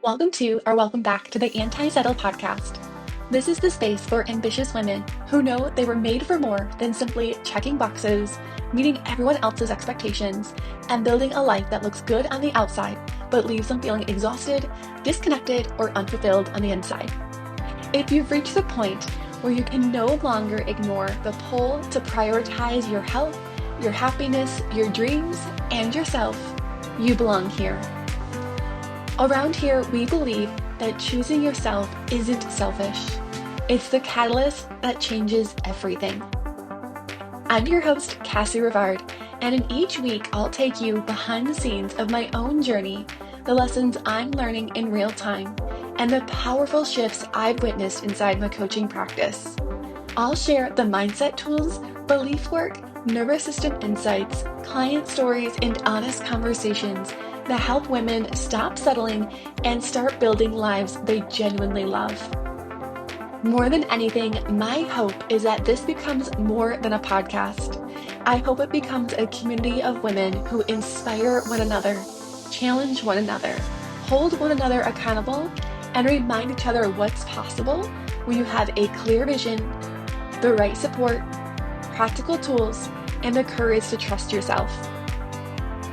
Welcome back to the Anti-Settle podcast. This is the space for ambitious women who know they were made for more than simply checking boxes, meeting everyone else's expectations, and building a life that looks good on the outside, but leaves them feeling exhausted, disconnected, or unfulfilled on the inside. If you've reached the point where you can no longer ignore the pull to prioritize your health, your happiness, your dreams, and yourself, you belong here. Around here, we believe that choosing yourself isn't selfish. It's the catalyst that changes everything. I'm your host, Cassie Rivard, and in each week, I'll take you behind the scenes of my own journey, the lessons I'm learning in real time, and the powerful shifts I've witnessed inside my coaching practice. I'll share the mindset tools, belief work, nervous system insights, client stories, and honest conversations that help women stop settling and start building lives they genuinely love. More than anything, my hope is that this becomes more than a podcast. I hope it becomes a community of women who inspire one another, challenge one another, hold one another accountable, and remind each other what's possible when you have a clear vision, the right support, practical tools, and the courage to trust yourself.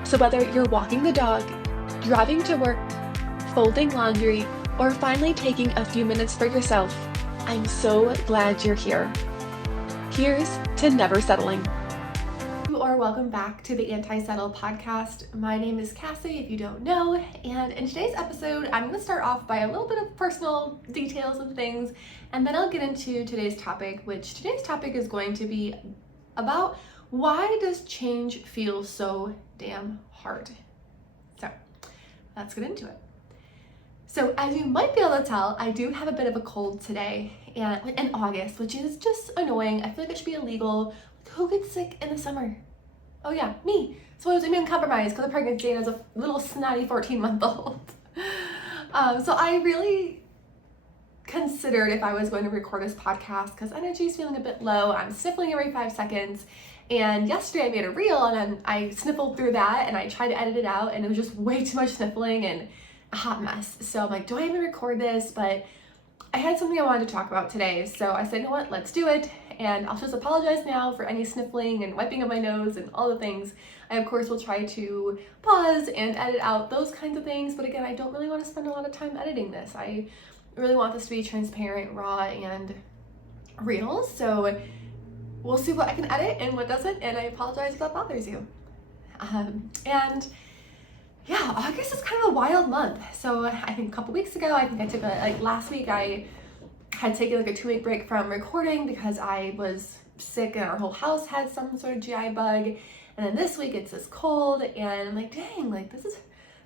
So whether you're walking the dog, driving to work, folding laundry, or finally taking a few minutes for yourself, I'm so glad you're here. Here's to never settling. Or welcome back to the Anti-Settle podcast. My name is Cassie, if you don't know, and in today's episode, I'm going to start off by a little bit of personal details of things, and then I'll get into today's topic, which today's topic is going to be about why does change feel so damn hard? So let's get into it. So as you might be able to tell, I do have a bit of a cold today and in August, which is just annoying. I feel like it should be illegal. Who gets sick in the summer? Oh yeah, me. So I was immune compromised because of pregnancy and I was a little snotty 14-month-old. So I really considered if I was going to record this podcast because energy is feeling a bit low. I'm sniffling every 5 seconds. And yesterday I made a reel and then I sniffled through that and I tried to edit it out and it was just way too much sniffling and a hot mess. So I'm like, do I even record this? But I had something I wanted to talk about today. So I said, you know what, let's do it. And I'll just apologize now for any sniffling and wiping of my nose and all the things. I, of course, will try to pause and edit out those kinds of things. But again, I don't really want to spend a lot of time editing this. I really want this to be transparent, raw, and real. So we'll see what I can edit and what doesn't, and I apologize if that bothers you. And yeah, August is kind of a wild month. So I think a couple weeks ago, last week I had taken like a 2-week break from recording because I was sick and our whole house had some sort of GI bug. And then this week it's this cold and I'm like, dang, like this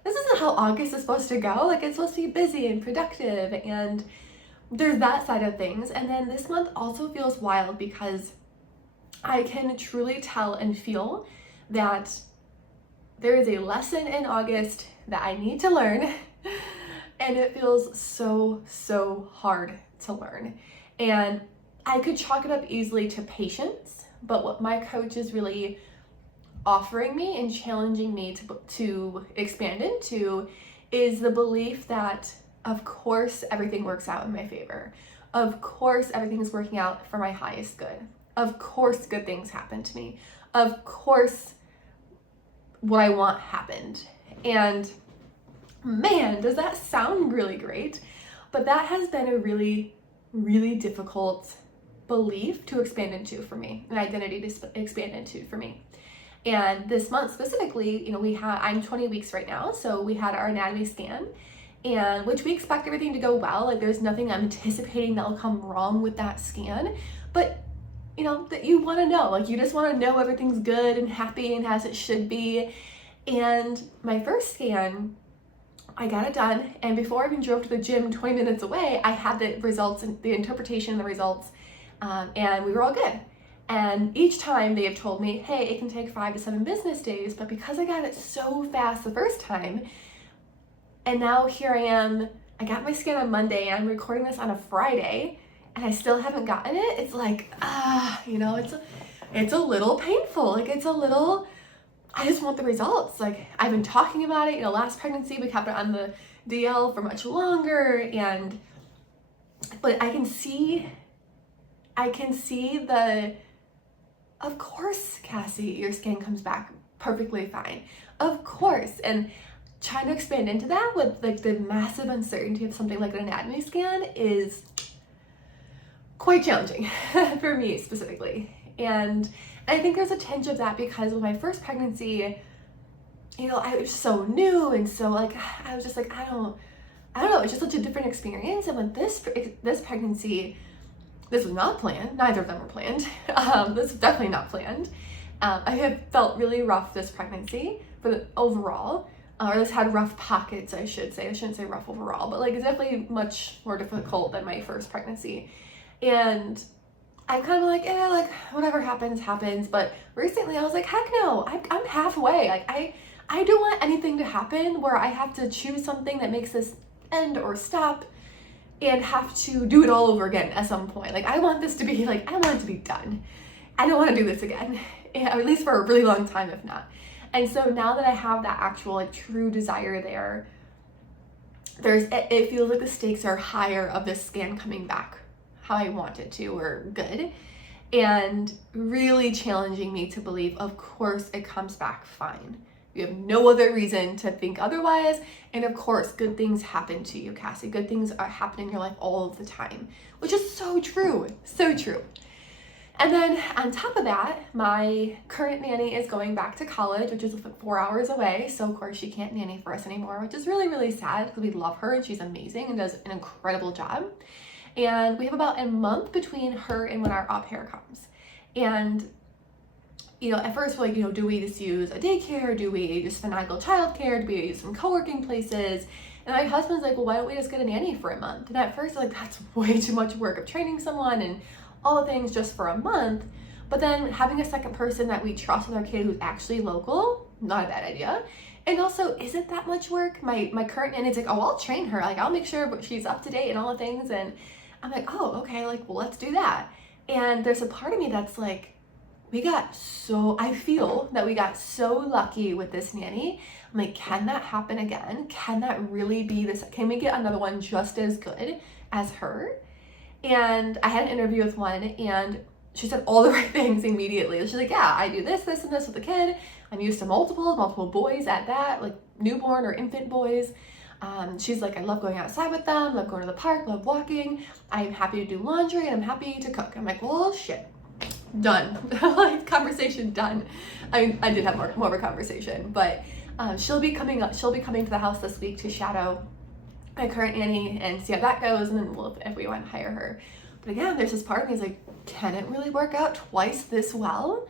isn't how August is supposed to go. Like it's supposed to be busy and productive and there's that side of things. And then this month also feels wild because I can truly tell and feel that there is a lesson in August that I need to learn and it feels so hard to learn. And I could chalk it up easily to patience, but what my coach is really offering me and challenging me to expand into is the belief that of course everything works out in my favor. Of course everything is working out for my highest good. Of course good things happen to me. Of course what I want happened. And man, does that sound really great? But that has been a really difficult belief to expand into for me, an identity to expand into for me. And this month specifically, you know, I'm 20 weeks right now, so we had our anatomy scan, and which we expect everything to go well. Like there's nothing I'm anticipating that will come wrong with that scan, but you know, that you want to know, like you just want to know everything's good and happy and as it should be. And my first scan, I got it done, and before I even drove to the gym 20 minutes away, I had the results and the interpretation of the results, and we were all good. And each time they have told me, hey, it can take 5 to 7 business days, but because I got it so fast the first time, and now here I am, I got my scan on Monday, and I'm recording this on a Friday, and I still haven't gotten it. It's like, you know, it's a little painful. Like it's a little, I just want the results. Like I've been talking about it, you know, last pregnancy, we kept it on the DL for much longer, but I can see of course, Cassie, your skin comes back perfectly fine. Of course. And trying to expand into that with like the massive uncertainty of something like an anatomy scan is quite challenging for me specifically. And I think there's a tinge of that because with my first pregnancy, I was so new, and so like I was just like, I don't know, it's just such a different experience. And with this pregnancy, this was not planned. Neither of them were planned. This was definitely not planned. I have felt really rough this pregnancy for the overall, or this had rough pockets, I should say. I shouldn't say rough overall, but like it's definitely much more difficult than my first pregnancy. And I'm kind of like, like whatever happens, happens. But recently I was like, heck no, I'm halfway. Like I don't want anything to happen where I have to choose something that makes this end or stop and have to do it all over again at some point. Like I want this to be like, I want it to be done. I don't want to do this again, at least for a really long time, if not. And so now that I have that actual like true desire there, it feels like the stakes are higher of this scan coming back how I want it to, or good, and really challenging me to believe, of course it comes back fine. You have no other reason to think otherwise. And of course, good things happen to you, Cassie. Good things are happening in your life all of the time, which is so true, so true. And then on top of that, my current nanny is going back to college, which is 4 hours away. So of course she can't nanny for us anymore, which is really, really sad because we love her and she's amazing and does an incredible job. And we have about a month between her and when our au pair comes. And at first we're like, do we just use a daycare? Do we just finagle childcare? Do we use some co-working places? And my husband's like, well, why don't we just get a nanny for a month? And at first, like, that's way too much work of training someone and all the things just for a month. But then having a second person that we trust with our kid who's actually local, not a bad idea. And also, is it that much work? My current nanny's like, oh, I'll train her. Like, I'll make sure she's up to date and all the things. And I'm like, oh, okay, like, well, let's do that. And there's a part of me that's like, I feel that we got so lucky with this nanny. I'm like, can that happen again? Can that really be this? Can we get another one just as good as her? And I had an interview with one and she said all the right things immediately. She's like, yeah, I do this, this, and this with the kid. I'm used to multiple boys at that, like newborn or infant boys. She's like, I love going outside with them, love going to the park, love walking. I'm happy to do laundry and I'm happy to cook. I'm like, well, shit. Done. Like, conversation done. I did have more of a conversation, but she'll be coming to the house this week to shadow my current nanny and see how that goes, and then we'll, if we want to hire her. But again, there's this part of me is like, can it really work out twice this well?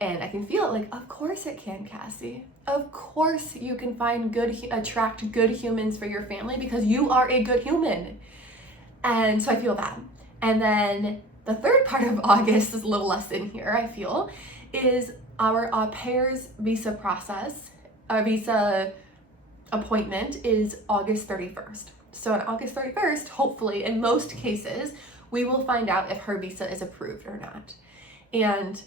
And I can feel it, like, of course it can, Cassie. Of course you can attract good humans for your family because you are a good human. And so I feel that. And then the third part of August is a little less in here, I feel, is our au pair's visa process. Our visa appointment is August 31st. So on August 31st, hopefully, in most cases, we will find out if her visa is approved or not. And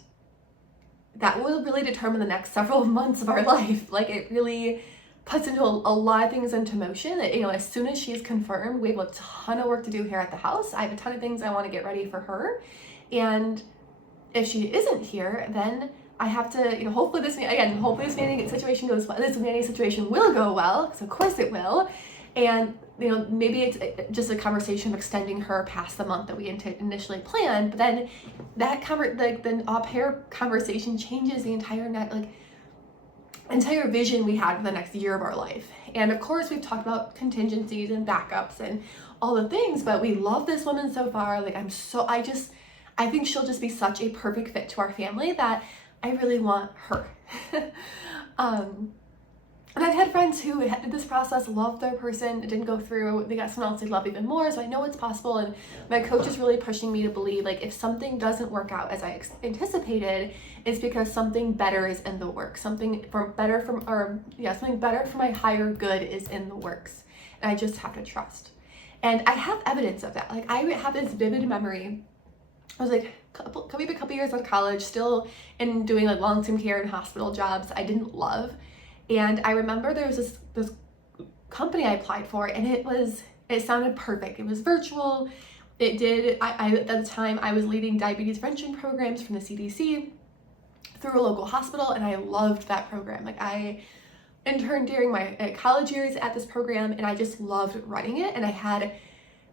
that will really determine the next several months of our life. Like, it really puts into a lot of things into motion. As soon as she's confirmed, we have a ton of work to do here at the house. I have a ton of things I want to get ready for her. And if she isn't here, then I have to, hopefully this nanny situation goes well. This nanny situation will go well, because of course it will. And, maybe it's just a conversation of extending her past the month that we initially planned. But then that the au pair conversation changes the entire vision we had for the next year of our life. And of course, we've talked about contingencies and backups and all the things, but we love this woman so far. Like, I think she'll just be such a perfect fit to our family that I really want her. And I've had friends who did this process, loved their person, it didn't go through, they got someone else they love even more, so I know it's possible. And my coach is really pushing me to believe, like, if something doesn't work out as I anticipated, it's because something better is in the works. Something better for my higher good is in the works. And I just have to trust. And I have evidence of that. Like, I have this vivid memory. I was like, maybe a couple years out of college, still in doing like long-term care and hospital jobs I didn't love. And I remember there was this company I applied for, and it sounded perfect. It was virtual. At the time I was leading diabetes prevention programs from the CDC through a local hospital, and I loved that program. Like, I interned during my college years at this program, and I just loved running it. And I had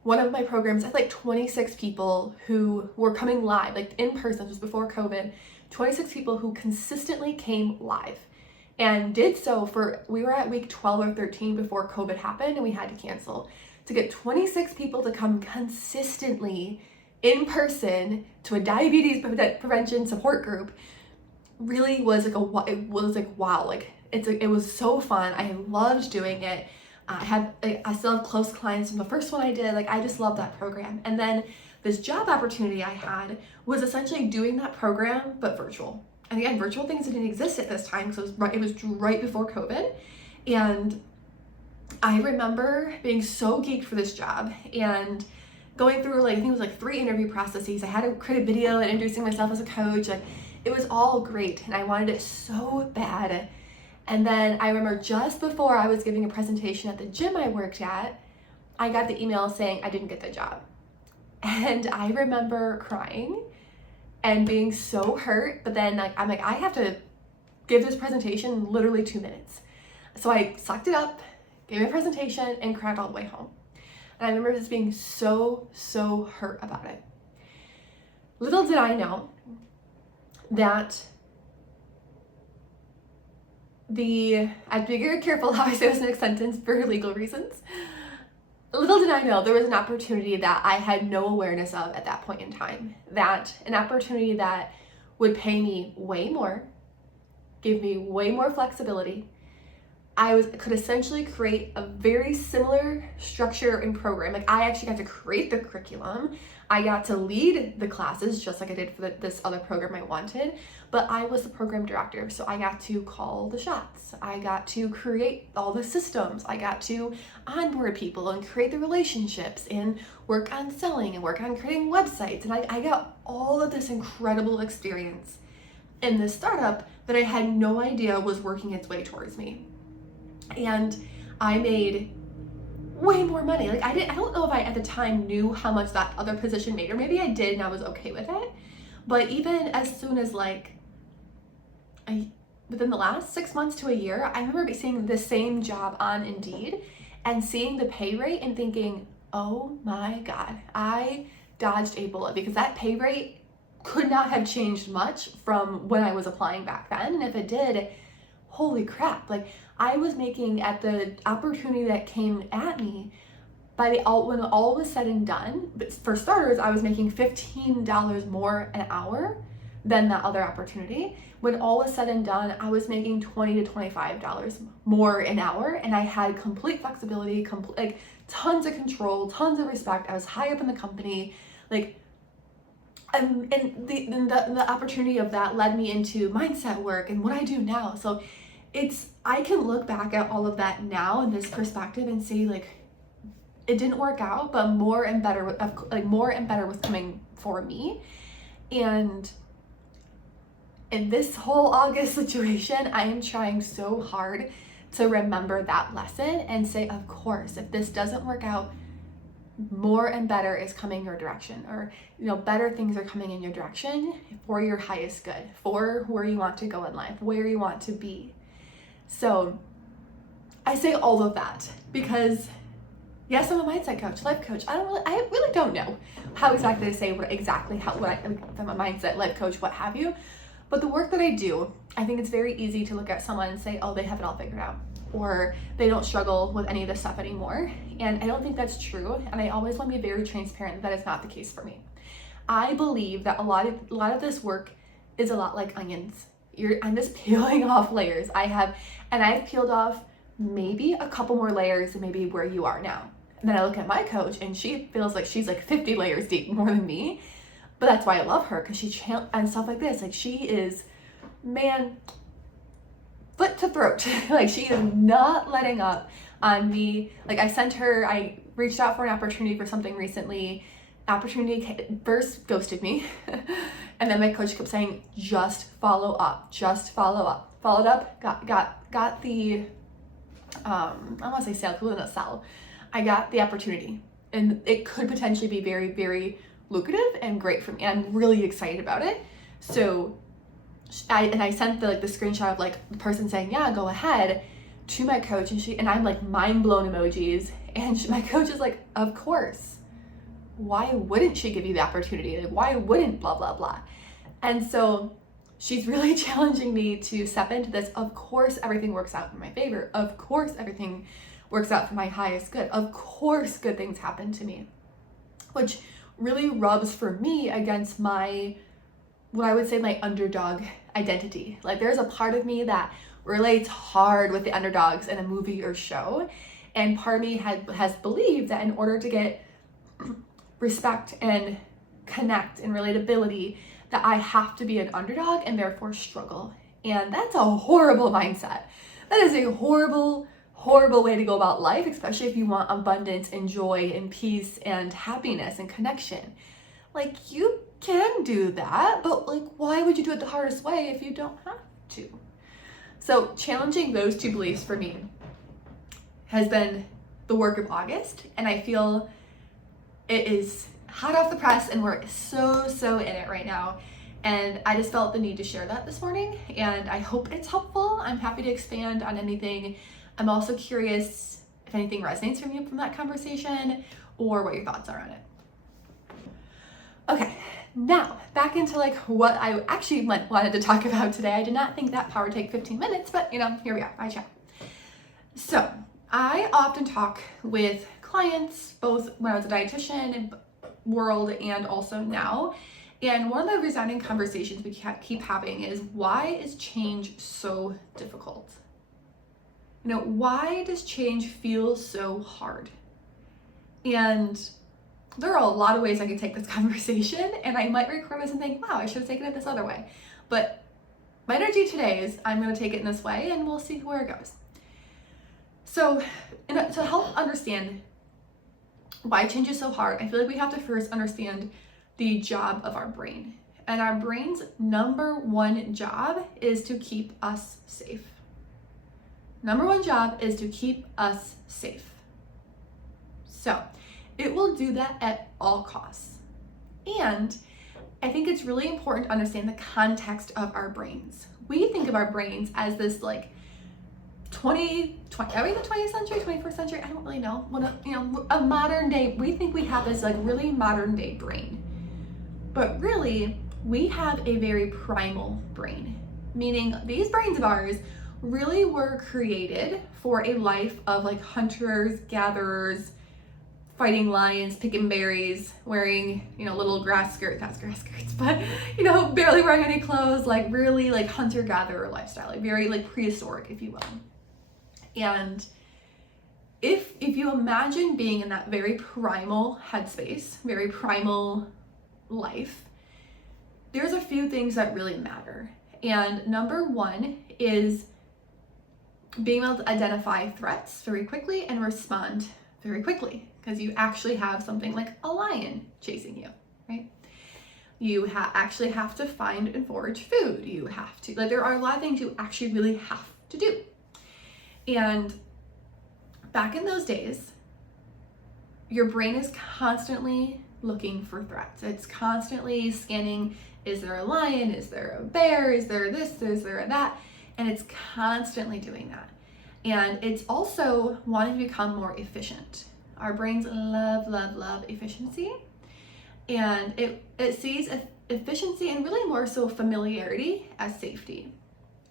one of my programs, I had like 26 people who were coming live, like in person. This was before COVID. 26 people who consistently came live and did so we were at week 12 or 13 before COVID happened and we had to cancel. To get 26 people to come consistently in person to a diabetes prevention support group really was wow, like it was so fun. I loved doing it. I still have close clients from the first one I did. Like, I just love that program. And then this job opportunity I had was essentially doing that program, but virtual. And again, virtual things didn't exist at this time, because it was right before COVID. And I remember being so geeked for this job and going through, like, I think it was like 3 interview processes. I had to create a video and introducing myself as a coach. Like, it was all great, and I wanted it so bad. And then I remember just before I was giving a presentation at the gym I worked at, I got the email saying I didn't get the job. And I remember crying and being so hurt, but then I'm like, I have to give this presentation in literally 2 minutes. So I sucked it up, gave a presentation, and cried all the way home. And I remember just being so hurt about it. Little did I know that I have to be very careful how I say this next sentence for legal reasons. Little did I know there was an opportunity that I had no awareness of at that point in time. An opportunity that would pay me way more, give me way more flexibility. I could essentially create a very similar structure and program. Like, I actually got to create the curriculum. I got to lead the classes just like I did for this other program I wanted, but I was the program director, so I got to call the shots. I got to create all the systems. I got to onboard people and create the relationships and work on selling and work on creating websites. And I got all of this incredible experience in this startup that I had no idea was working its way towards me. And I made way more money. Like, I don't know if I at the time knew how much that other position made, or maybe I did and I was okay with it. But even as soon as within the last 6 months to a year, I remember seeing the same job on Indeed and seeing the pay rate and thinking, oh my God, I dodged a bullet, because that pay rate could not have changed much from when I was applying back then. And if it did, holy crap. Like, I was making, at the opportunity that came at me, when all was said and done, but for starters, I was making $15 more an hour than that other opportunity. When all was said and done, I was making $20 to $25 more an hour, and I had complete flexibility, like tons of control, tons of respect. I was high up in the company, like, and the opportunity of that led me into mindset work and what I do now. So I can look back at all of that now in this perspective and say, like, it didn't work out, but more and better was coming for me. And in this whole August situation, I am trying so hard to remember that lesson and say, of course, if this doesn't work out, more and better is coming your direction, or, better things are coming in your direction for your highest good, for where you want to go in life, where you want to be. So I say all of that because, yes, I'm a mindset coach, life coach. I really don't know how exactly to say if I'm a mindset, life coach, what have you. But the work that I do, I think it's very easy to look at someone and say, oh, they have it all figured out, or they don't struggle with any of this stuff anymore. And I don't think that's true. And I always want to be very transparent that is not the case for me. I believe that a lot of this work is a lot like onions. I'm just peeling off layers. I've peeled off maybe a couple more layers than maybe where you are now. And then I look at my coach and she feels like she's like 50 layers deep more than me. But that's why I love her, because she and stuff like this. Like, she is, man, foot to throat. Like, she is not letting up on me. Like, I reached out for an opportunity for something recently. Opportunity first ghosted me. And then my coach kept saying, just follow up, just follow up. Followed up, got the I want to say sale, cool, not sell. I got the opportunity, and it could potentially be very, very lucrative and great for me. I'm really excited about it. So I sent the screenshot of the person saying, yeah, go ahead, to my coach, and I'm like mind blown emojis, and my coach is like, of course, why wouldn't she give you the opportunity? Like, why wouldn't blah blah blah? And so she's really challenging me to step into this. Of course everything works out in my favor. Of course everything works out for my highest good. Of course good things happen to me, which really rubs for me against my, what I would say, my underdog identity. Like, there's a part of me that relates hard with the underdogs in a movie or show, and part of me has believed that in order to get respect and connect and relatability, that I have to be an underdog and therefore struggle. And that's a horrible mindset. That is a horrible, horrible way to go about life, especially if you want abundance and joy and peace and happiness and connection. Like, you can do that, but why would you do it the hardest way if you don't have to? So challenging those two beliefs for me has been the work of August, and I feel it is hot off the press and we're so in it right now. And I just felt the need to share that this morning, and I hope it's helpful. I'm happy to expand on anything. I'm also curious if anything resonates from you from that conversation, or what your thoughts are on it. Okay, now back into what I actually wanted to talk about today. I did not think that power would take 15 minutes, but here we are, I chat. So I often talk with clients, both when I was a dietitian world and also now. And one of the resounding conversations we keep having is, why is change so difficult? Why does change feel so hard? And there are a lot of ways I could take this conversation, and I might record this and think, wow, I should have taken it this other way. But my energy today is, I'm going to take it in this way, and we'll see where it goes. So to help understand why change is so hard, I feel like we have to first understand the job of our brain. And our brain's number one job is to keep us safe. Number one job is to keep us safe. So it will do that at all costs. And I think it's really important to understand the context of our brains. We think of our brains as this are we in the 20th century, 21st century? I don't really know. A modern day, we think we have this really modern day brain. But really, we have a very primal brain, meaning these brains of ours really were created for a life of hunters, gatherers, fighting lions, picking berries, wearing, little not grass skirts, but, barely wearing any clothes, really hunter-gatherer lifestyle, very prehistoric, if you will. And if you imagine being in that very primal headspace, very primal life, there's a few things that really matter. And number one is being able to identify threats very quickly and respond very quickly, because you actually have something like a lion chasing you, right? You actually have to find and forage food. You have to, there are a lot of things you actually really have to do. And back in those days, your brain is constantly looking for threats. It's constantly scanning, is there a lion? Is there a bear? Is there this? Is there that? And it's constantly doing that. And it's also wanting to become more efficient. Our brains love efficiency. And it sees efficiency and really more so familiarity as safety.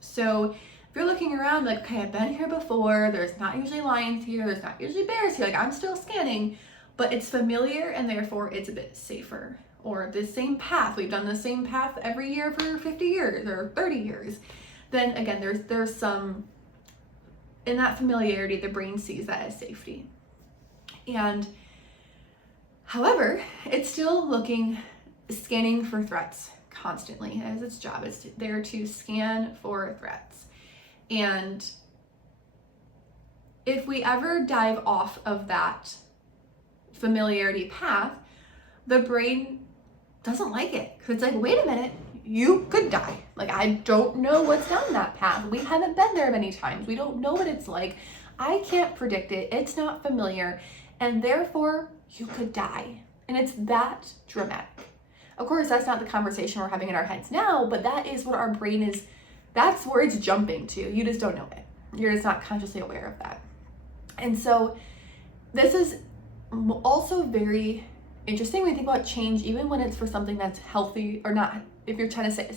So if you're looking around okay, I've been here before, there's not usually lions here, there's not usually bears here, I'm still scanning, but it's familiar and therefore it's a bit safer. Or the same path, we've done the same path every year for 50 years or 30 years. Then again, there's some, in that familiarity, the brain sees that as safety. And however, it's still scanning for threats constantly as its job. It's there to scan for threats. And if we ever dive off of that familiarity path, the brain doesn't like it, because it's wait a minute, you could die. I don't know what's down that path. We haven't been there many times. We don't know what it's like. I can't predict it. It's not familiar. And therefore, you could die. And it's that dramatic. Of course, that's not the conversation we're having in our heads now, but that is what our brain is, that's where it's jumping to. You just don't know it. You're just not consciously aware of that. And so this is also very interesting when you think about change, even when it's for something that's healthy or not. If you're trying to say,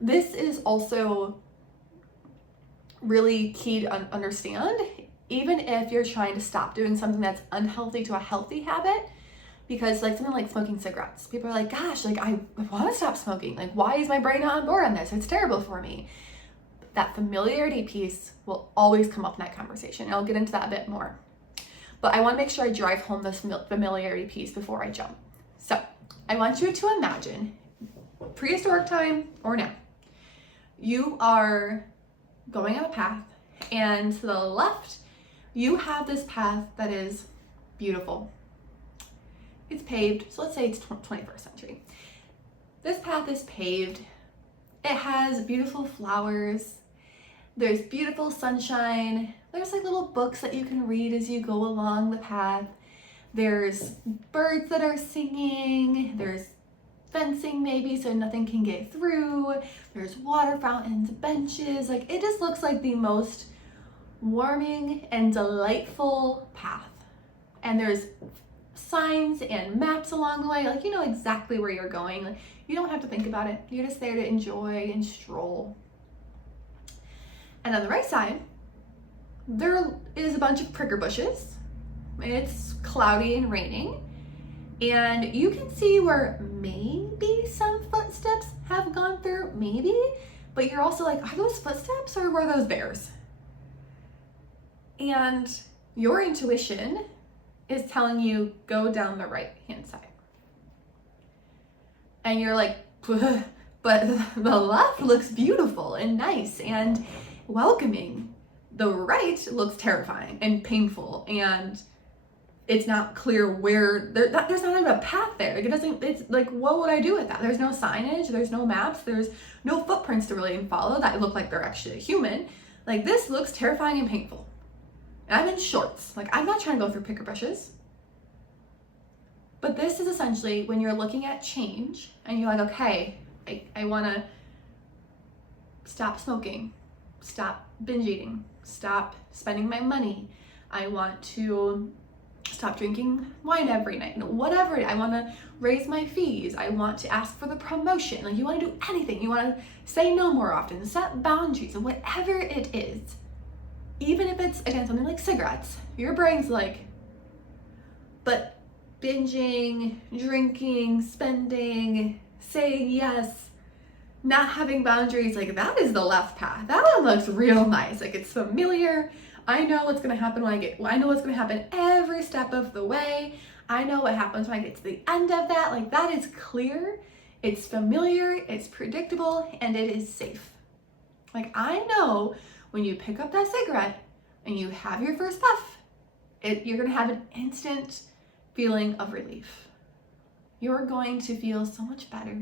this is also really key to understand, even if you're trying to stop doing something that's unhealthy to a healthy habit. Because like something like smoking cigarettes, people are like, gosh, like I want to stop smoking. Like, why is my brain not on board on this? It's terrible for me. That familiarity piece will always come up in that conversation. And I'll get into that a bit more. But I want to make sure I drive home this familiarity piece before I jump. So I want you to imagine prehistoric time or now. You are going on a path, and to the left, you have this path that is beautiful. It's paved, so let's say it's 21st century. This path is paved. It has beautiful flowers. There's beautiful sunshine. There's like little books that you can read as you go along the path. There's birds that are singing. There's fencing maybe so nothing can get through. There's water fountains, benches. Like, it just looks like the most warming and delightful path. And there's signs and maps along the way. Like, you know exactly where you're going. Like, you don't have to think about it. You're just there to enjoy and stroll. And on the right side, there is a bunch of pricker bushes. It's cloudy and raining. And you can see where maybe some footsteps have gone through, maybe. But you're also like, are those footsteps or were those bears? And your intuition is telling you go down the right hand side. And you're like, but the left looks beautiful and nice and welcoming. The right looks terrifying and painful, and it's not clear where there's not even a path there. Like, it's like, what would I do with that? There's no signage, there's no maps, there's no footprints to really follow that look like they're actually a human. Like, this looks terrifying and painful. And I'm in shorts. Like, I'm not trying to go through picker brushes. But this is essentially when you're looking at change and you're like, okay, I want to stop smoking, stop binge eating, stop spending my money. I want to stop drinking wine every night. Whatever, I want to raise my fees. I want to ask for the promotion. Like, you want to do anything. You want to say no more often, set boundaries, and whatever it is. Even if it's, again, something like cigarettes, your brain's like, but binging, drinking, spending, saying yes, not having boundaries, like, that is the left path. That one looks real nice. Like, it's familiar. I know what's going to happen I know what's going to happen every step of the way. I know what happens when I get to the end of that. Like, that is clear. It's familiar, it's predictable, and it is safe. Like, I know when you pick up that cigarette and you have your first puff, you're going to have an instant feeling of relief. You're going to feel so much better.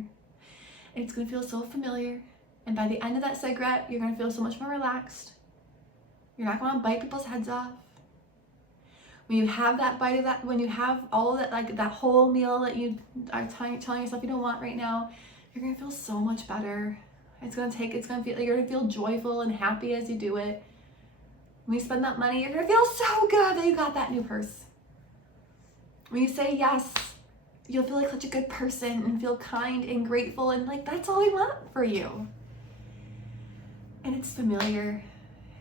It's going to feel so familiar. And by the end of that cigarette, you're going to feel so much more relaxed. You're not going to bite people's heads off. When you have that bite of that, when you have all of that, like that whole meal that you are telling yourself you don't want right now, you're going to feel so much better. You're going to feel joyful and happy as you do it. When you spend that money, you're going to feel so good that you got that new purse. When you say yes, you'll feel like such a good person and feel kind and grateful, and like, that's all we want for you. And it's familiar,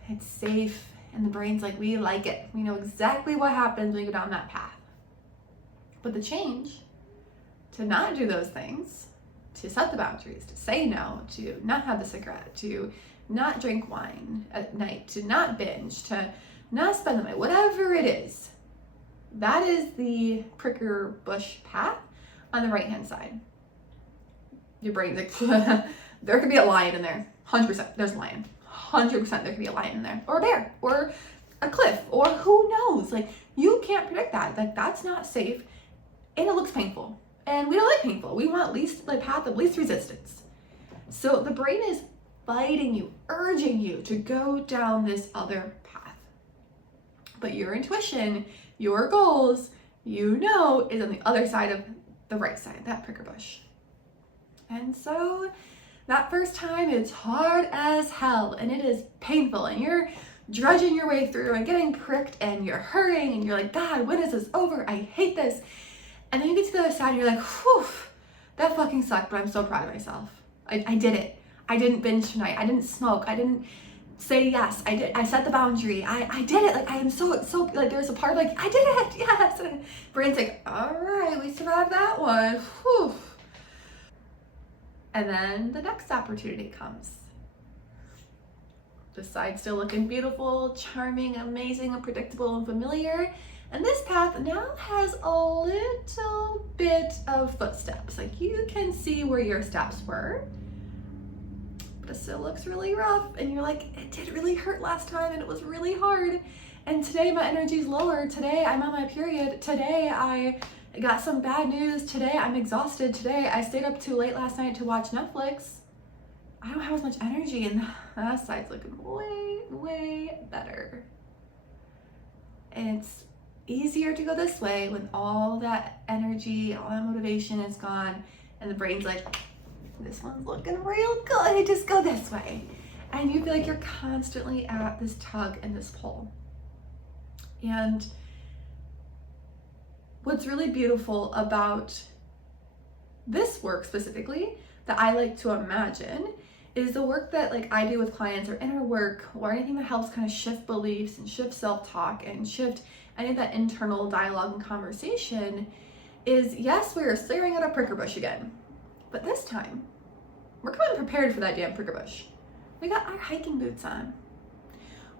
it's safe, and the brain's like, we like it. We know exactly what happens when you go down that path. But the change to not do those things, to set the boundaries, to say no, to not have the cigarette, to not drink wine at night, to not binge, to not spend the money, whatever it is, that is the pricker bush path on the right hand side. Your brain's like, there could be a lion in there. 100%, there's a lion. 100% there could be a lion in there, or a bear, or a cliff, or who knows. Like, you can't predict that. Like, that's not safe, and it looks painful. And we don't like painful. We want the path of least resistance. So the brain is fighting you, urging you to go down this other path. but your intuition, your goals, is on the other side of the right side, that pricker bush. And so that first time, it's hard as hell and it is painful and you're drudging your way through and getting pricked and you're hurting and you're like, God, when is this over? I hate this. And then you get to the other side and you're like, whew, that fucking sucked, but I'm so proud of myself. I did it. I didn't binge tonight. I didn't smoke. I didn't say yes. I set the boundary. I did it. Like, I am so like, there's a part like, I did it. Yes. And brain's like, all right, we survived that one. Whew. And then the next opportunity comes. The side's still looking beautiful, charming, amazing, unpredictable, and familiar. And this path now has a little bit of footsteps. Like, you can see where your steps were, but it still looks really rough. And you're like, it did really hurt last time and it was really hard. And today my energy's lower. Today I'm on my period. Today I got some bad news. Today I'm exhausted. Today I stayed up too late last night to watch Netflix. I don't have as much energy, and that side's looking way better. And it's easier to go this way when all that energy, all that motivation is gone, and the brain's like, this one's looking real good, just go this way. And you feel like you're constantly at this tug and this pull. And what's really beautiful about this work specifically that I like to imagine is the work that like I do with clients, or inner work, or anything that helps kind of shift beliefs and shift self-talk and shift any of that internal dialogue and conversation is, yes, we are staring at a pricker bush again, but this time we're coming prepared for that damn pricker bush. We got our hiking boots on.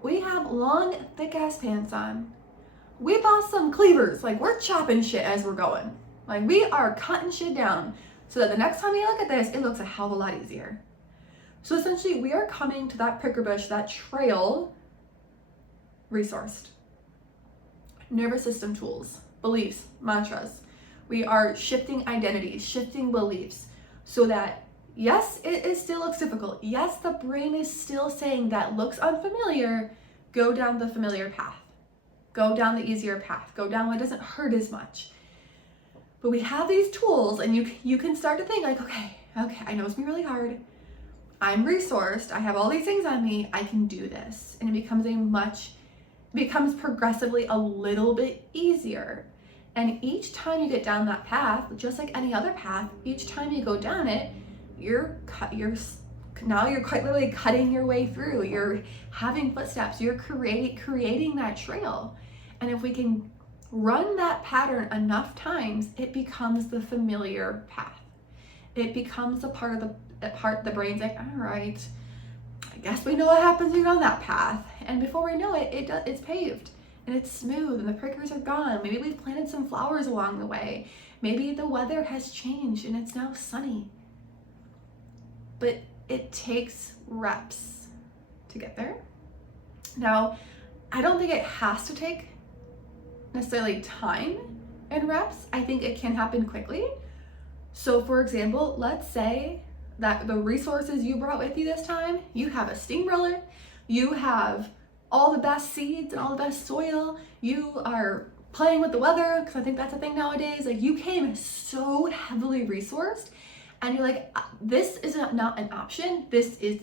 We have long, thick ass pants on. We bought some cleavers. Like, we're chopping shit as we're going. Like, we are cutting shit down so that the next time you look at this, it looks a hell of a lot easier. So essentially, we are coming to that pricker bush, that trail, resourced. Nervous system tools, beliefs, mantras. We are shifting identities, shifting beliefs, so that, yes, it still looks difficult. Yes, the brain is still saying that looks unfamiliar. Go down the familiar path. Go down the easier path. Go down what doesn't hurt as much. But we have these tools, and you can start to think like, okay, I know it's gonna be really hard. I'm resourced. I have all these things on me. I can do this. And it becomes progressively a little bit easier. And each time you get down that path, just like any other path, each time you go down it, you're quite literally cutting your way through. You're having footsteps. You're creating that trail. And if we can run that pattern enough times, it becomes the familiar path. It becomes a part of the brain's like, all right, I guess we know what happens when you're on that path. And before we know it, it's paved and it's smooth and the prickers are gone. Maybe we've planted some flowers along the way. Maybe the weather has changed and it's now sunny. But it takes reps to get there. Now, I don't think it has to take necessarily time and reps. I think it can happen quickly. So for example, let's say that the resources you brought with you this time, you have a steamroller, you have all the best seeds and all the best soil, you are playing with the weather, because I think that's a thing nowadays. Like, you came so heavily resourced, and you're like, this is not an option.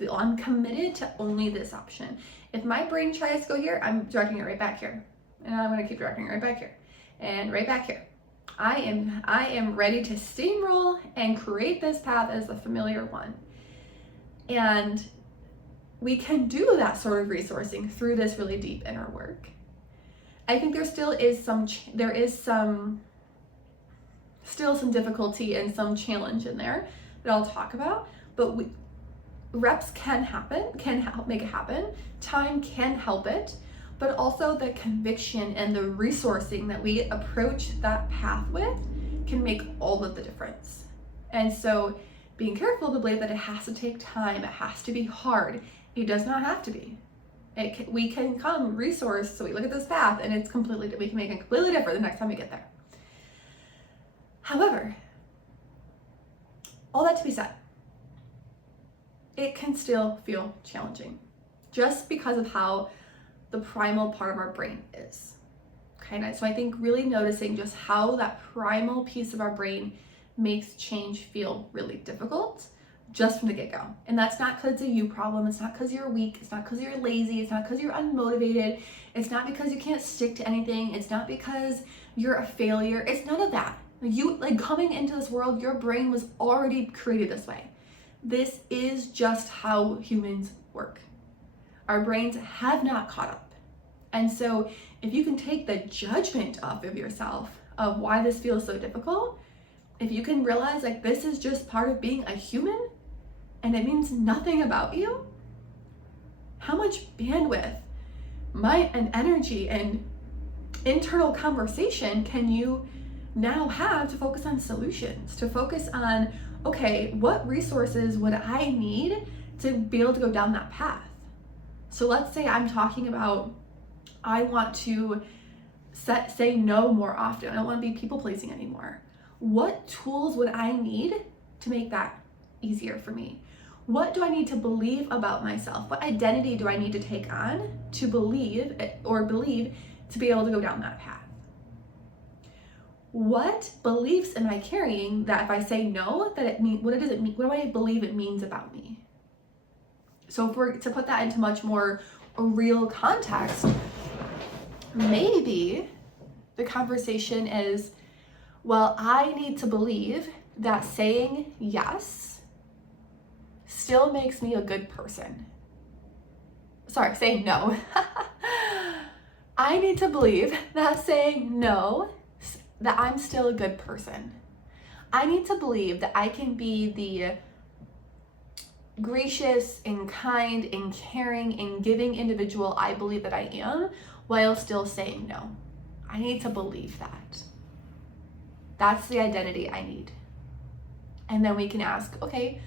I'm committed to only this option. If my brain tries to go here, I'm directing it right back here. And I'm gonna keep directing it right back here and right back here. I am ready to steamroll and create this path as the familiar one. And we can do that sort of resourcing through this really deep inner work. I think there still is some difficulty and some challenge in there that I'll talk about, but reps can help make it happen. Time can help it. But also the conviction and the resourcing that we approach that path with can make all of the difference. And so being careful to believe that it has to take time, it has to be hard. It does not have to be. We can come resourced, so we look at this path and we can make it completely different the next time we get there. However, all that to be said, it can still feel challenging just because of how the primal part of our brain is. Okay, and so I think really noticing just how that primal piece of our brain makes change feel really difficult just from the get-go. And that's not because it's a you problem. It's not because you're weak. It's not because you're lazy. It's not because you're unmotivated. It's not because you can't stick to anything. It's not because you're a failure. It's none of that. You, like, coming into this world, your brain was already created this way. This is just how humans work. Our brains have not caught up. And so if you can take the judgment off of yourself of why this feels so difficult, if you can realize like this is just part of being a human and it means nothing about you, how much bandwidth, might, and energy and internal conversation can you now have to focus on solutions, to focus on, okay, what resources would I need to be able to go down that path? So let's say I'm talking about, I want to say no more often. I don't want to be people pleasing anymore. What tools would I need to make that easier for me? What do I need to believe about myself? What identity do I need to take on to believe to be able to go down that path? What beliefs am I carrying that if I say no, that it mean, what does it mean? What do I believe it means about me? So if we're to put that into much more a real context, maybe the conversation is, well, I need to believe that saying yes still makes me a good person. Sorry, saying no. I need to believe that saying no, that I'm still a good person. I need to believe that I can be the gracious and kind and caring and giving individual I believe that I am while still saying no. I need to believe that. That's the identity I need. And then we can ask, okay,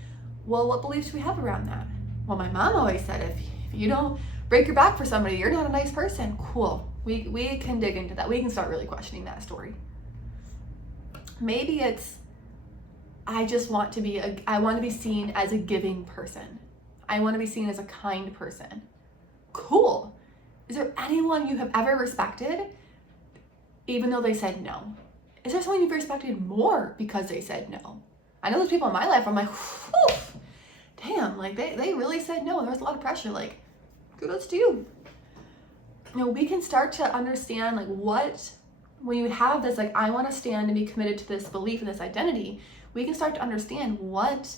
well, what beliefs do we have around that? Well, my mom always said, if you don't break your back for somebody, you're not a nice person. Cool. We can dig into that. We can start really questioning that story. Maybe it's, I want to be seen as a giving person. I want to be seen as a kind person. Cool. Is there anyone you have ever respected even though they said no? Is there someone you've respected more because they said no? I know there's people in my life where I'm like, whew, damn, like they really said no and there's a lot of pressure, like, kudos to you. You know, we can start to understand like when you have this, like, I want to stand and be committed to this belief and this identity, we can start to understand what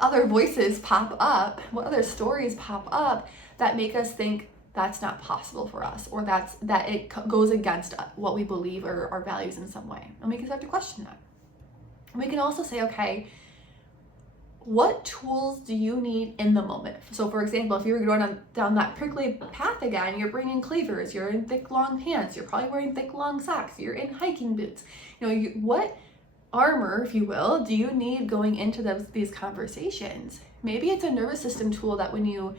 other voices pop up, what other stories pop up that make us think that's not possible for us, or that it goes against what we believe or our values in some way. And we can start to question that. And we can also say, okay, what tools do you need in the moment? So for example, if you're going down that prickly path again, you're bringing cleavers, you're in thick long pants, you're probably wearing thick long socks, you're in hiking boots. You know, what armor, if you will, do you need going into these conversations? Maybe it's a nervous system tool that when you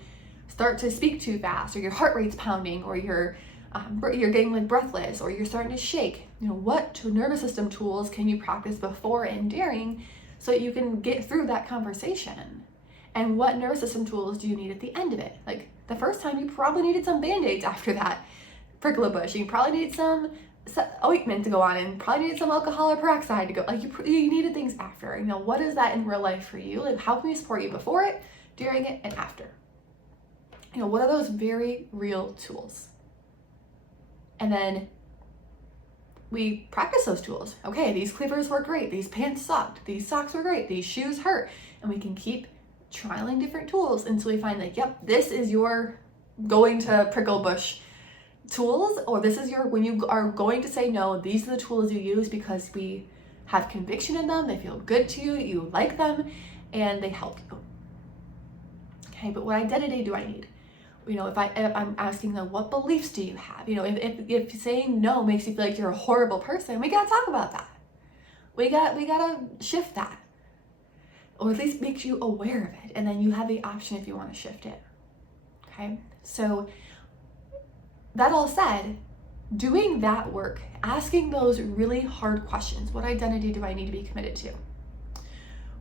start to speak too fast, or your heart rate's pounding, or you're getting like breathless, or you're starting to shake, you know, what nervous system tools can you practice before and during so that you can get through that conversation? And what nervous system tools do you need at the end of it? Like the first time you probably needed some band-aids after that prickle bush. You probably needed some ointment to go on, and probably needed some alcohol or peroxide to go. Like you needed things after. You know, what is that in real life for you? Like how can we support you before it, during it, and after? You know, what are those very real tools? And then we practice those tools. Okay, these cleavers work great. These pants sucked. These socks were great. These shoes hurt. And we can keep trialing different tools until we find that, yep, this is your going to prickle bush tools, or this is your, when you are going to say no, these are the tools you use because we have conviction in them. They feel good to you. You like them and they help you. Okay, but what identity do I need? You know, if I'm asking them, what beliefs do you have? You know, if saying no makes you feel like you're a horrible person, we gotta talk about that. We gotta shift that, or at least makes you aware of it, and then you have the option if you want to shift it. Okay, so that all said, doing that work, asking those really hard questions: what identity do I need to be committed to?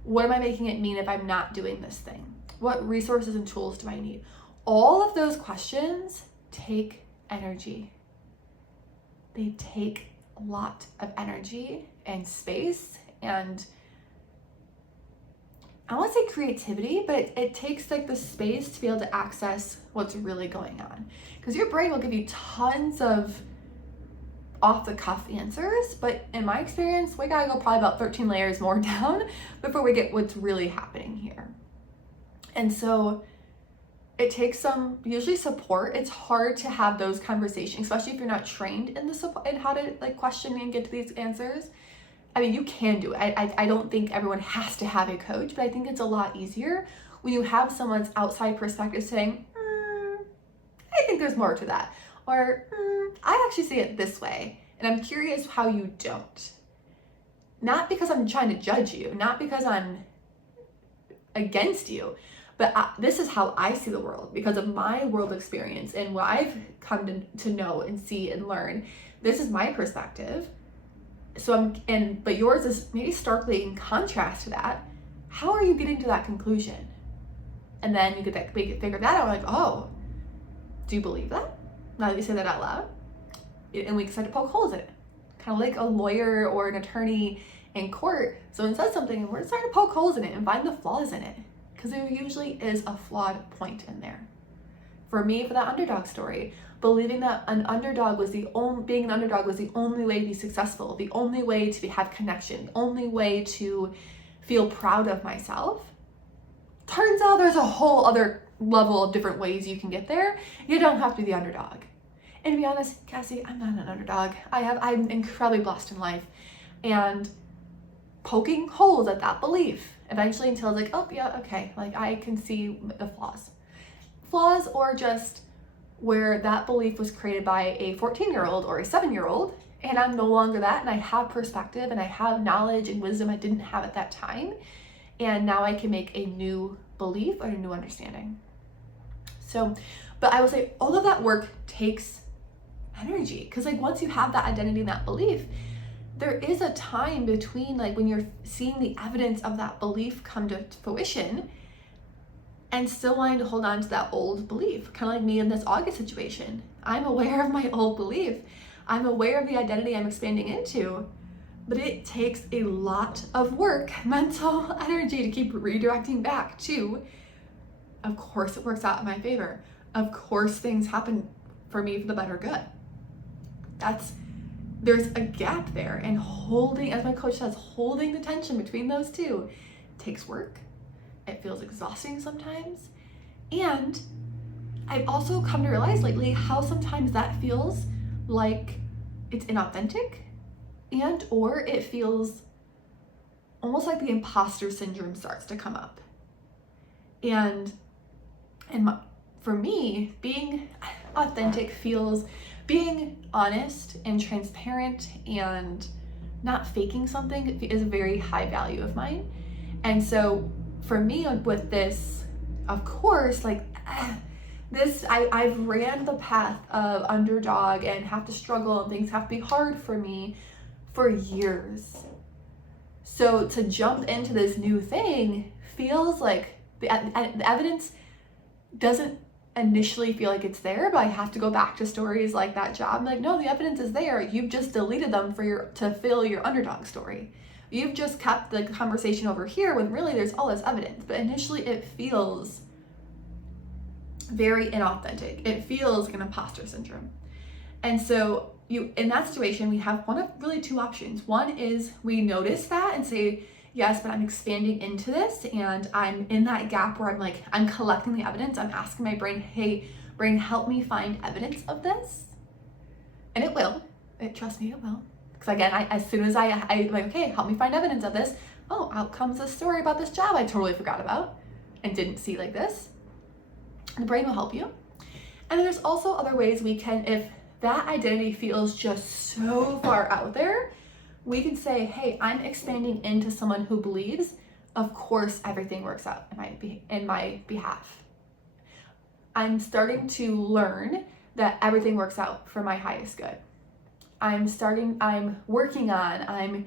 What am I making it mean if I'm not doing this thing? What resources and tools do I need? All of those questions take energy. They take a lot of energy and space, and I won't say creativity, but it takes like the space to be able to access what's really going on. Because your brain will give you tons of off the cuff answers, but in my experience, we gotta go probably about 13 layers more down before we get what's really happening here. And so it takes some usually support. It's hard to have those conversations, especially if you're not trained in in how to like question and get to these answers. I mean, you can do it. I don't think everyone has to have a coach, but I think it's a lot easier when you have someone's outside perspective saying, I think there's more to that. Or I actually see it this way, and I'm curious how you don't. Not because I'm trying to judge you, not because I'm against you, but this is how I see the world because of my world experience and what I've come to know and see and learn. This is my perspective. So but yours is maybe starkly in contrast to that. How are you getting to that conclusion? And then you figure that out, like, oh, do you believe that? Now that you say that out loud, and we decide to poke holes in it. Kind of like a lawyer or an attorney in court. Someone says something and we're starting to poke holes in it and find the flaws in it. Because there usually is a flawed point in there. For me, for that underdog story, believing that being an underdog was the only way to be successful, the only way to have connection, the only way to feel proud of myself. Turns out there's a whole other level of different ways you can get there. You don't have to be the underdog. And to be honest, Cassie, I'm not an underdog. I'm incredibly blessed in life. And poking holes at that belief eventually until it's like, oh yeah, okay, like I can see the flaws, or just where that belief was created by a 14-year-old or a 7-year-old, and I'm no longer that, and I have perspective and I have knowledge and wisdom I didn't have at that time, and now I can make a new belief or a new understanding. So, but I will say all of that work takes energy, because like once you have that identity and that belief, there is a time between like when you're seeing the evidence of that belief come to fruition and still wanting to hold on to that old belief. Kind of like me in this August situation. I'm aware of my old belief. I'm aware of the identity I'm expanding into, but it takes a lot of work, mental energy to keep redirecting back to, of course it works out in my favor. Of course things happen for me for the better good. There's a gap there, and holding, as my coach says, holding the tension between those two takes work. It feels exhausting sometimes. And I've also come to realize lately how sometimes that feels like it's inauthentic, and or it feels almost like the imposter syndrome starts to come up. And for me, being authentic feels being honest and transparent and not faking something is a very high value of mine. And so for me with this, of course, like I've ran the path of underdog and have to struggle and things have to be hard for me for years. So to jump into this new thing feels like the evidence doesn't initially feel like it's there, but I have to go back to stories like that job. I'm like, no, the evidence is there. You've just deleted them to fill your underdog story. You've just kept the conversation over here when really there's all this evidence. But initially it feels very inauthentic. It feels like an imposter syndrome. And so in that situation, we have one of really two options. One is we notice that and say, yes, but I'm expanding into this and I'm in that gap where I'm collecting the evidence. I'm asking my brain, hey, brain, help me find evidence of this. And it will. Trust me, it will. Because again, as soon as I'm like, okay, help me find evidence of this. Oh, out comes a story about this job I totally forgot about and didn't see like this. The brain will help you. And then there's also other ways we can, if that identity feels just so far out there, we can say, hey, I'm expanding into someone who believes, of course, everything works out in my behalf. I'm starting to learn that everything works out for my highest good. I'm working on, I'm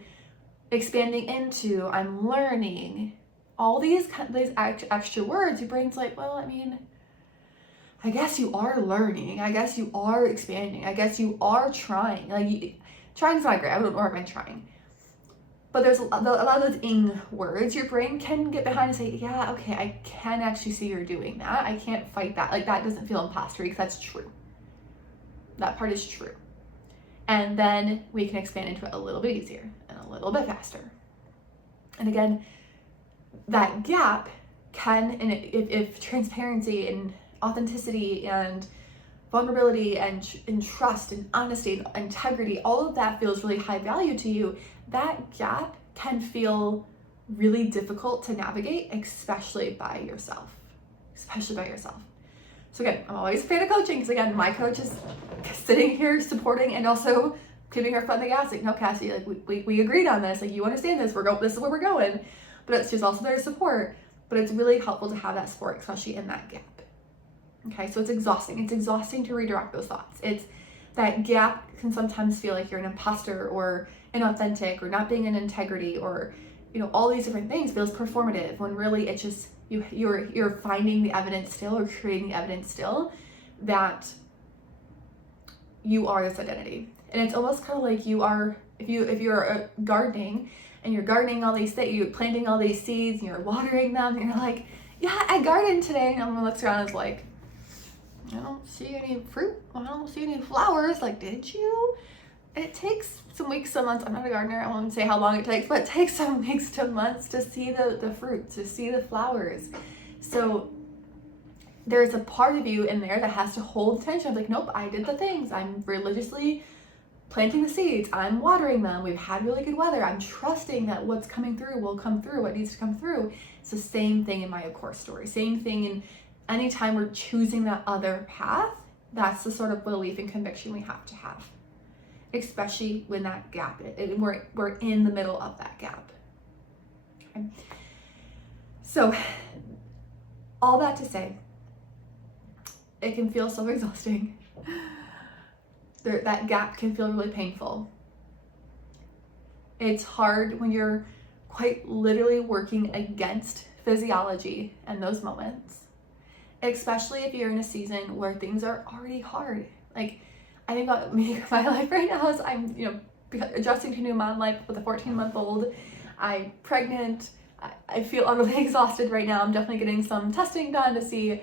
expanding into, I'm learning. All these extra words, your brain's like, well, I I guess you are learning. I guess you are expanding. I guess you are trying. Like, trying's not great. I wouldn't recommend trying. But there's a lot of those ing words your brain can get behind and say, yeah, okay, I can actually see you're doing that. I can't fight that. Like, that doesn't feel impostery, because that's true. That part is true. And then we can expand into it a little bit easier and a little bit faster. And again, that gap can, and if transparency and authenticity and vulnerability and trust and honesty and integrity, all of that feels really high value to you, that gap can feel really difficult to navigate, especially by yourself. So again, I'm always a fan of coaching, because again, my coach is sitting here supporting and also keeping her foot on the gas. Like, no, Cassie, like we agreed on this. Like, you understand this. This is where we're going. But she's also there to support. But it's really helpful to have that support, especially in that gap. Okay, so it's exhausting. It's exhausting to redirect those thoughts. It's that gap can sometimes feel like you're an imposter or inauthentic or not being in integrity, or all these different things feels performative, when really it's just you're finding the evidence still, or creating the evidence still, that you are this identity. And it's almost kind of like you are, if you're gardening and you're gardening all these things, you're planting all these seeds and you're watering them, and you're like, yeah, I gardened today, and everyone looks around and is like, I don't see any fruit. I don't see any flowers. Like, did you? It takes some weeks, some months. I'm not a gardener. I won't say how long it takes, but it takes some weeks to months to see the fruit, to see the flowers. So there's a part of you in there that has to hold tension. Like, nope, I did the things. I'm religiously planting the seeds. I'm watering them. We've had really good weather. I'm trusting that what's coming through will come through, what needs to come through. It's the same thing in my Of Course story. Same thing in anytime we're choosing that other path. That's the sort of belief and conviction we have to have, especially when that gap, we're in the middle of that gap. Okay. So all that to say, it can feel so exhausting. That gap can feel really painful. It's hard when you're quite literally working against physiology in those moments, especially if you're in a season where things are already hard. Like, I think about me, my life right now is I'm, adjusting to new mom life with a 14-month-old. I'm pregnant. I feel utterly exhausted right now. I'm definitely getting some testing done to see,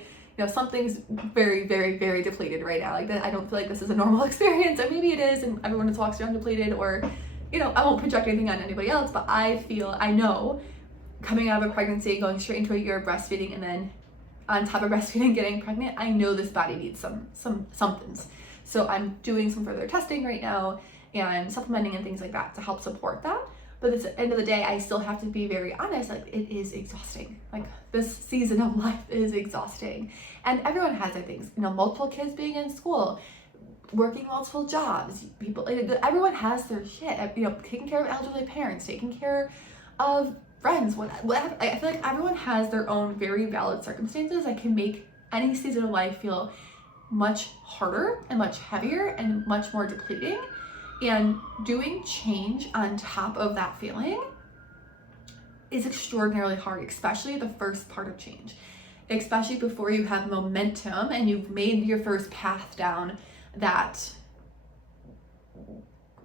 something's very, very, very depleted right now. Like, that, I don't feel like this is a normal experience, and maybe it is, and everyone just walks around depleted, or, I won't project anything on anybody else, but I know coming out of a pregnancy, going straight into a year of breastfeeding, and then on top of breastfeeding, getting pregnant, I know this body needs somethings. So I'm doing some further testing right now and supplementing and things like that to help support that. But at the end of the day, I still have to be very honest, like, it is exhausting. Like, this season of life is exhausting. And everyone has their things, multiple kids being in school, working multiple jobs, everyone has their shit, taking care of elderly parents, taking care of friends, whatever. I feel like everyone has their own very valid circumstances that can make any season of life feel much harder and much heavier and much more depleting. And doing change on top of that feeling is extraordinarily hard, especially the first part of change, especially before you have momentum and you've made your first path down that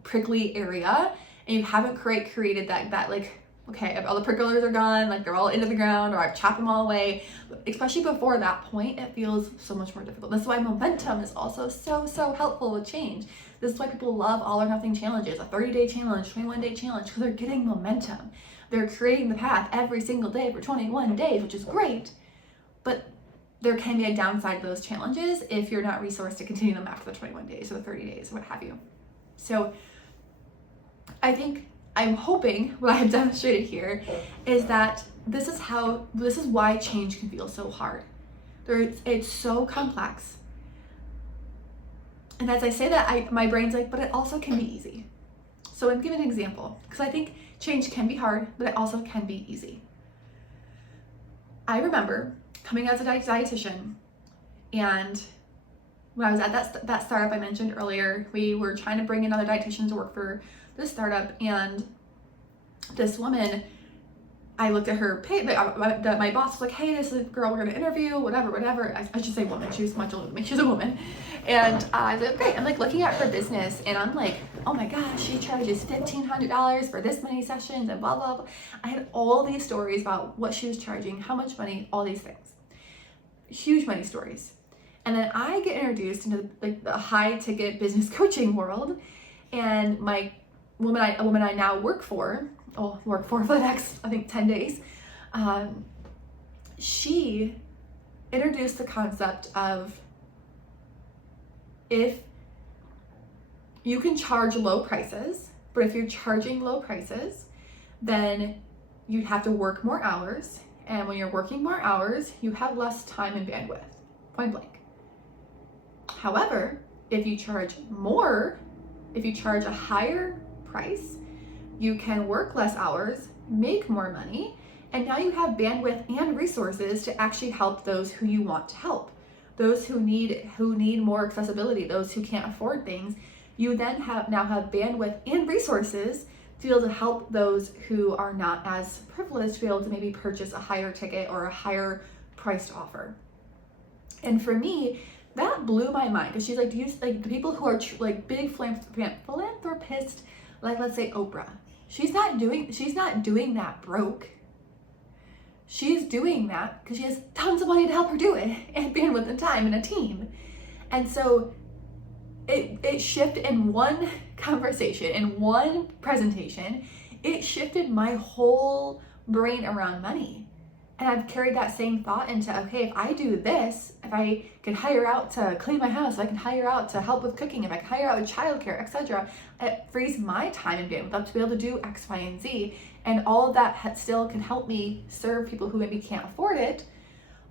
prickly area, and you haven't created that like, okay, all the prickers are gone, like they're all into the ground, or I've chopped them all away. Especially before that point, it feels so much more difficult. That's why momentum is also so helpful with change. This is why people love all or nothing challenges, a 30-day challenge, 21-day challenge, because they're getting momentum. They're creating the path every single day for 21 days, which is great, but there can be a downside to those challenges if you're not resourced to continue them after the 21 days or the 30 days, what have you. So I'm hoping what I have demonstrated here is that this is why change can feel so hard. It's so complex. And as I say that, my brain's like, but it also can be easy. So I'm giving an example, because I think change can be hard, but it also can be easy. I remember coming out as a dietitian, and when I was at that startup I mentioned earlier, we were trying to bring in other dietitians to work for this startup, and this woman, I looked at her pay, my boss was like, hey, this is a girl we're going to interview, whatever. I should say woman. She was much older than me. She's a woman. And I was like, great. I'm like looking at her business and I'm like, oh my gosh, she charges $1,500 for this many sessions and blah, blah, blah. I had all these stories about what she was charging, how much money, all these things. Huge money stories. And then I get introduced into like the high ticket business coaching world, and a woman I now work for the next, I think, 10 days, she introduced the concept of, if you can charge low prices, but if you're charging low prices, then you have to work more hours. And when you're working more hours, you have less time and bandwidth, point blank. However, if you charge a higher price, you can work less hours, make more money, and now you have bandwidth and resources to actually help those who you want to help. Those who need more accessibility, those who can't afford things. You then now have bandwidth and resources to be able to help those who are not as privileged to be able to maybe purchase a higher ticket or a higher priced offer. And for me, that blew my mind, because she's like, the people who are like big philanthropists, like let's say Oprah, she's not doing that broke. She's doing that because she has tons of money to help her do it, and bandwidth and time and a team. And so it shifted in one conversation, in one presentation, it shifted my whole brain around money. And I've carried that same thought into, okay, if I do this, if I can hire out to clean my house, if I can hire out to help with cooking, if I can hire out with childcare, etc., it frees my time and bandwidth up to be able to do X, Y, and Z. And all of that still can help me serve people who maybe can't afford it.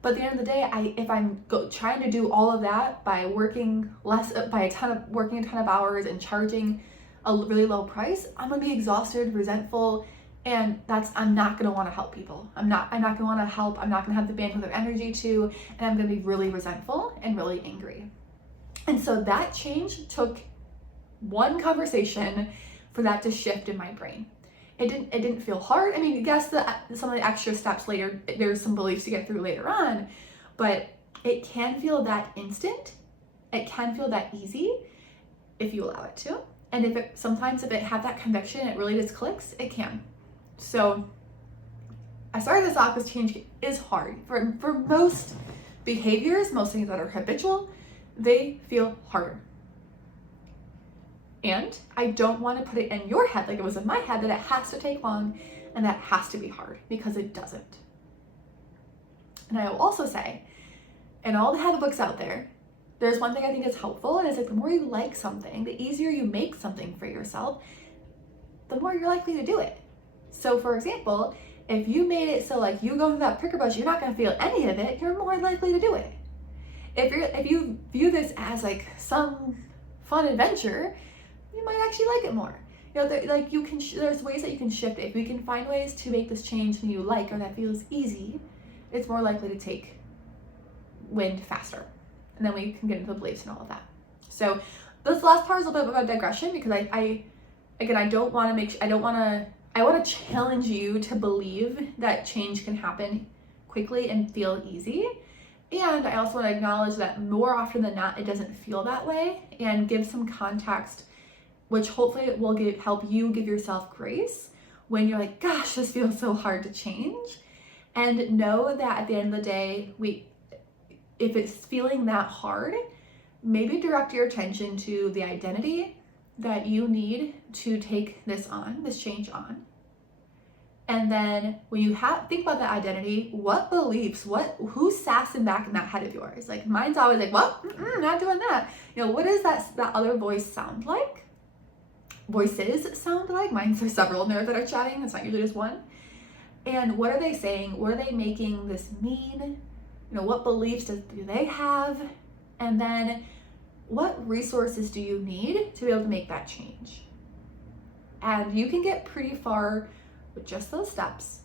But at the end of the day, if I'm trying to do all of that by working a ton of hours and charging a really low price, I'm gonna be exhausted, resentful, and I'm not gonna want to help people. I'm not gonna want to help. I'm not gonna have the bandwidth of energy to, and I'm gonna be really resentful and really angry. And so that change took one conversation for that to shift in my brain. It didn't feel hard. I mean, yes, some of the extra steps later, there's some beliefs to get through later on, but it can feel that instant. It can feel that easy if you allow it to. And sometimes if it have that conviction, it really just clicks, it can. So I started this off because change is hard. For most behaviors, most things that are habitual, they feel harder. And I don't want to put it in your head like it was in my head that it has to take long and that has to be hard, because it doesn't. And I will also say, in all the habit books out there, there's one thing I think is helpful, and it's like the more you like something, the easier you make something for yourself, the more you're likely to do it. So for example, if you made it so like you go to that pricker bush, you're not going to feel any of it, you're more likely to do it. If you view this as like some fun adventure, you might actually like it more. You know, there's ways that you can shift it. If we can find ways to make this change that you like or that feels easy, it's more likely to take wind faster. And then we can get into the beliefs and all of that. So this last part is a little bit of a digression, because I want to challenge you to believe that change can happen quickly and feel easy. And I also want to acknowledge that more often than not, it doesn't feel that way, and give some context, which hopefully will help you give yourself grace when you're like, gosh, this feels so hard to change. And know that at the end of the day, if it's feeling that hard, maybe direct your attention to the identity that you need to take this change on. And then when you think about that identity, what beliefs, who's sassing back in that head of yours? Like mine's always like, what? Not doing that. You know, what does that other voice sound like? Voices sound like? Mine's there's several in there that are chatting. It's not usually just one. And what are they saying? What are they making this mean? You know, what beliefs do they have? And then what resources do you need to be able to make that change? And you can get pretty far with just those steps.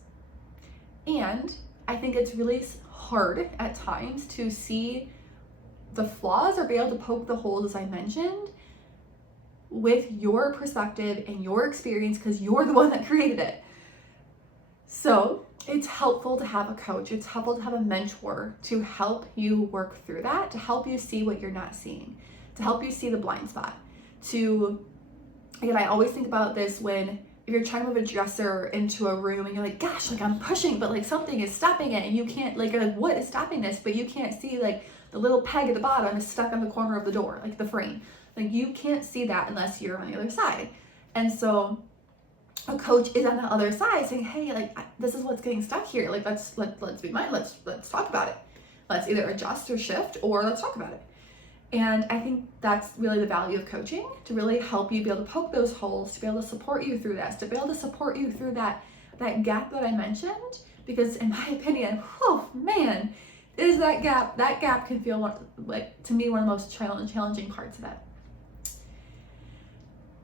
And I think it's really hard at times to see the flaws or be able to poke the holes, as I mentioned, with your perspective and your experience, because you're the one that created it. So it's helpful to have a coach. It's helpful to have a mentor to help you work through that, to help you see what you're not seeing, to help you see the blind spot. Again, I always think about this when if you're trying to move a dresser into a room and you're like, gosh, like I'm pushing, but like something is stopping it, and you can't, like, you're like, what is stopping this? But you can't see like the little peg at the bottom is stuck on the corner of the door, like the frame. Like you can't see that unless you're on the other side. And so a coach is on the other side saying, hey, like this is what's getting stuck here. Like let's be mindful. Let's talk about it. Let's either adjust or shift, or let's talk about it. And I think that's really the value of coaching, to really help you be able to poke those holes, to be able to support you through this, to be able to support you through that gap that I mentioned. Because in my opinion, oh man, is that gap can feel to me one of the most challenging parts of it.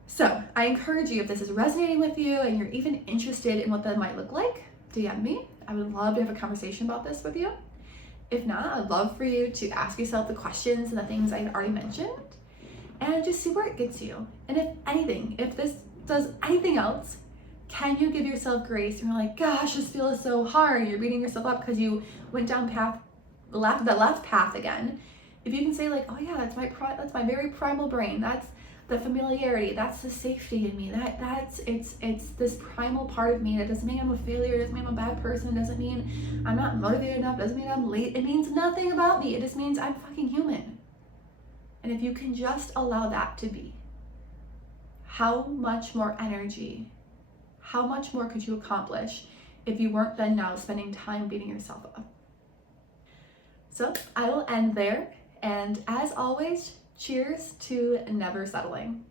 So I encourage you, if this is resonating with you and you're even interested in what that might look like, DM me. I would love to have a conversation about this with you. If not, I'd love for you to ask yourself the questions and the things I already mentioned and just see where it gets you. And if anything, if this does anything else, can you give yourself grace? And you're like, gosh, this feels so hard. You're beating yourself up because you went down the left path again. If you can say like, oh yeah, that's my very primal brain. That's the familiarity. That's the safety in me. It's this primal part of me. That doesn't mean I'm a failure. It doesn't mean I'm a bad person. It doesn't mean I'm not motivated enough. It doesn't mean I'm late. It means nothing about me. It just means I'm fucking human. And if you can just allow that to be, how much more energy, how much more could you accomplish if you weren't then now spending time beating yourself up? So I will end there. And as always, cheers to never settling.